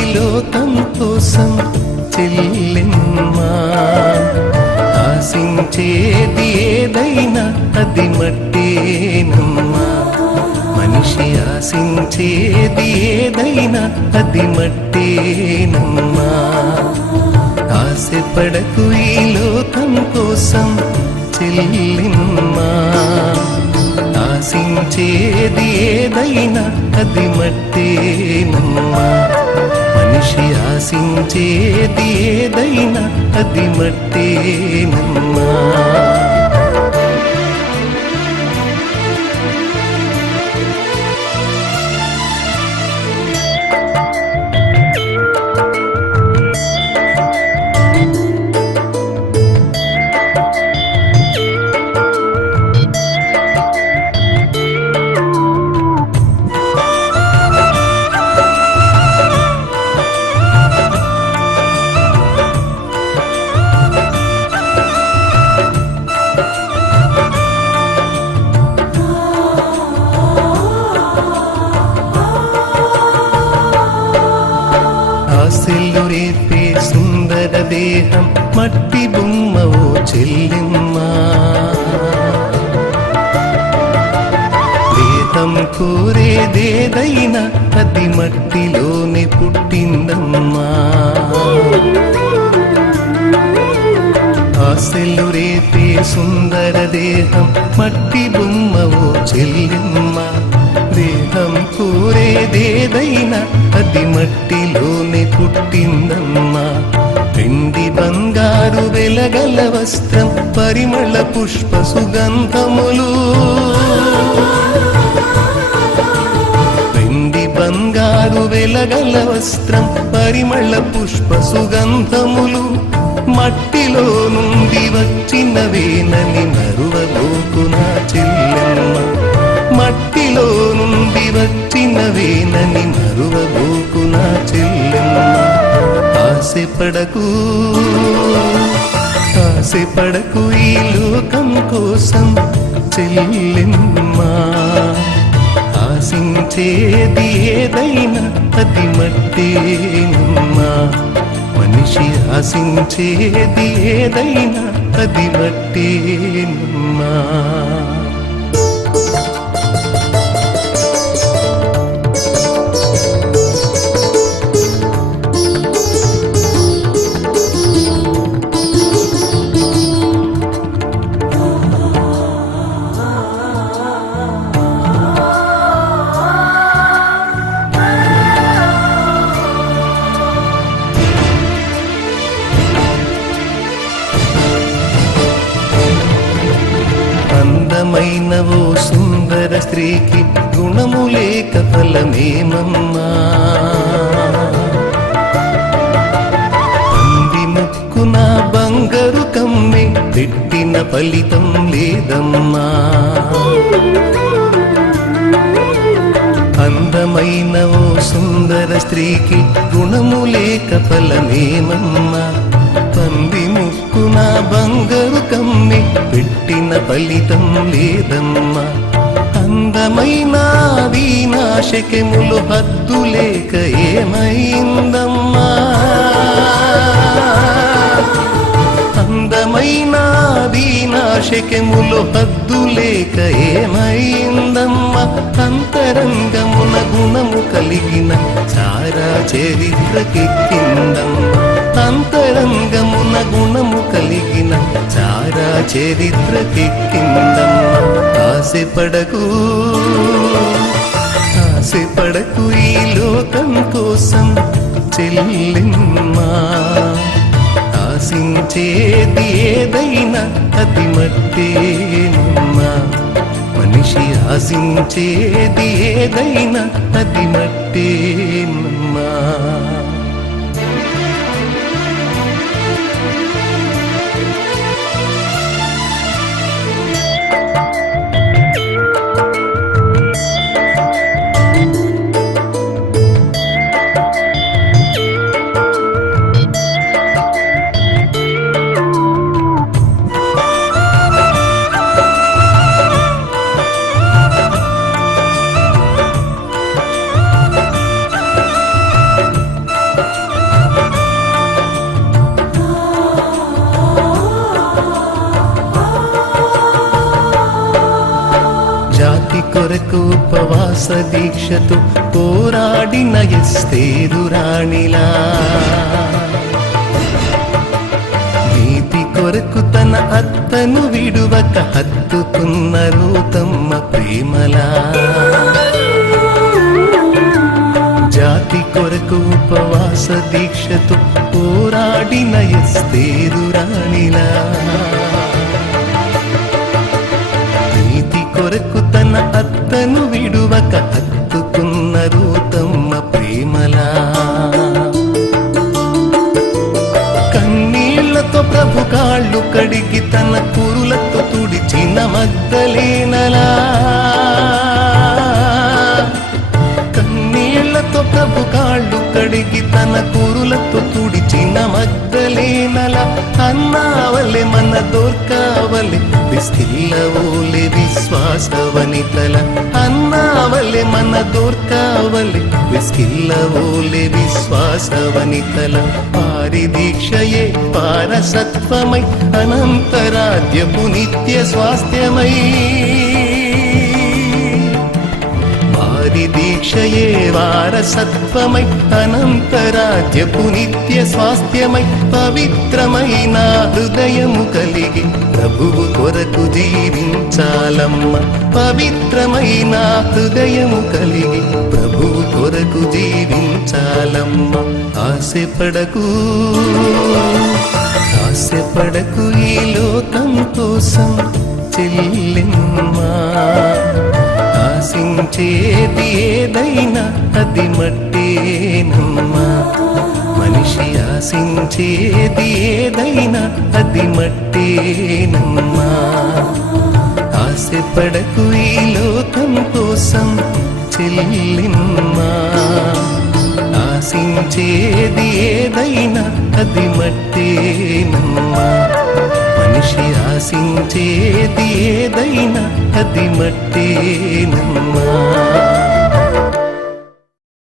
లోకం కోసం చెల్లెమ్మా. ఆశించేది ఏదైనా అది మట్టేనమ్మా. మనిషి ఆశించేది ఏదైనా అది మట్టేనమ్మా. ఆశపడకు ఈ లోకం కోసం చెల్లెమ్మా. ఆశించేది ఏదైనా అది మట్టేనమ్మా. మనిషి ఆశించేది ఏదైనా అది మట్టేనమ్మా. ఆశలు రేపే సుందర దేహం మట్టి బొమ్మవో చెల్లెమ్మా. దేహం కోరేదేదైనా అది మట్టిలోనే పుట్టిందమ్మా. ఆశలు రేపే సుందర దేహం మట్టి బొమ్మవో చెల్లెమ్మా. దేహం కోరేదేదైనా అది మట్టిలోనే పుట్టిందమ్మా. వెండి బంగారు వెలగల వస్త్రం పరిమళ పుష్ప సుగంధములు. వెండి బంగారు వెలగల వస్త్రం పరిమళ పుష్ప సుగంధములు మట్టిలో నుండి వచ్చినవేనని మరువబోకు నా చెల్లెమ్మ. మట్టిలో నుండి వచ్చినవేనని మరువబోకు నా చెల్లెమ్మ. ఆశపడకు ఆశపడకు ఈ లోకం కోసం చెల్లెమ్మా. ఆశించేది ఏదైనా అది మట్టేనమ్మా. మనిషి ఆశించేది ఏదైనా అది మట్టేనమ్మా. అందమైన ఓ సుందర స్త్రీకి గుణము లేక ఫలమేమమ్మా. పంది ముక్కున బంగారు కమ్మె పెట్టిన ఫలితం లేదమ్మా. అందమైన ఓ సుందర స్త్రీకి గుణము లేక ఫలమేమమ్మా. పంది ముక్కున బంగారు కమ్మి పెట్టిన ఫలితం లేదమ్మా. అందమైన వీణాశకెములు హద్దు లేక ఏమైందమ్మా. అందమైన వీణాశకెములు హద్దు లేక ఏమైందమ్మా. అంతరంగమున గుణము కలిగిన చారా చరిత్రకెక్కిందమ్మా. అంతరంగమున గుణము కలిగిన చారా చరిత్రకెక్కిందమ్మా. ఆశపడకు ఆశపడకు ఈ లోకం కోసం చెల్లెమ్మా. ఆశించేది ఏదైనా అది మట్టేనమ్మా. మనిషి ఆశించేది ఏదైనా అది మట్టేనమ్మా. కొరకు ఉపవాస దీక్షతో పోరాడిన ఎస్తేరు రాణిలా, నీతి కొరకు తన అత్తను విడువక హత్తుకున్న రూతమ్మ ప్రేమలా, జాతి కొరకు ఉపవాస దీక్షతో పోరాడిన ఎస్తేరు రాణిలా, నీతి కొరకు తన అత్తను విడువక హత్తుకున్న రూతమ్మ ప్రేమలా, కన్నీళ్లతో ప్రభు కాళ్ళు కడిగి తన కురులతో తుడిచిన మగ్దలేనలా, కన్నీళ్లతో ప్రభు కాళ్ళు కడిగి తన కురులతో తుడిచిన మగ్దలేనలా, అన్నావలె మన దోర్కావలె విస్కిల్లవోలె విశ్వాసవనితల, అన్నావలె మన దోర్కావలె విస్కిల్లవోలె విశ్వాసవనితల, వారి దీక్షయే పారసత్వమై అనంతరాజ్యపు నిత్య స్వాస్థ్యమై, వారి దీక్షయే వారసత్వమై అనంతరాజ్యపు నిత్య స్వాస్థ్యమై, పవిత్రమైన హృదయము కలిగి ప్రభువు కొరకు జీవించాలమ్మ, పవిత్రమైన హృదయము కలిగి ప్రభువు కొరకు జీవించాలమ్మ. ఆశపడకు ఆశపడకు ఈ లోకం కోసం చెల్లెమ్మా, ఆశించేది ఏదైనా అది మట్టేనమ్మా, మనిషి ఆశించేది ఏదైనా అది మట్టేనమ్మా. ఆశపడకు ఈ లోకం కోసం చెల్లెమ్మా, ఆశించేది ఏదైనా అది మట్టేనమ్మా, మనిషి ఆశించేది ఏదైనా అది మట్టేనమ్మా.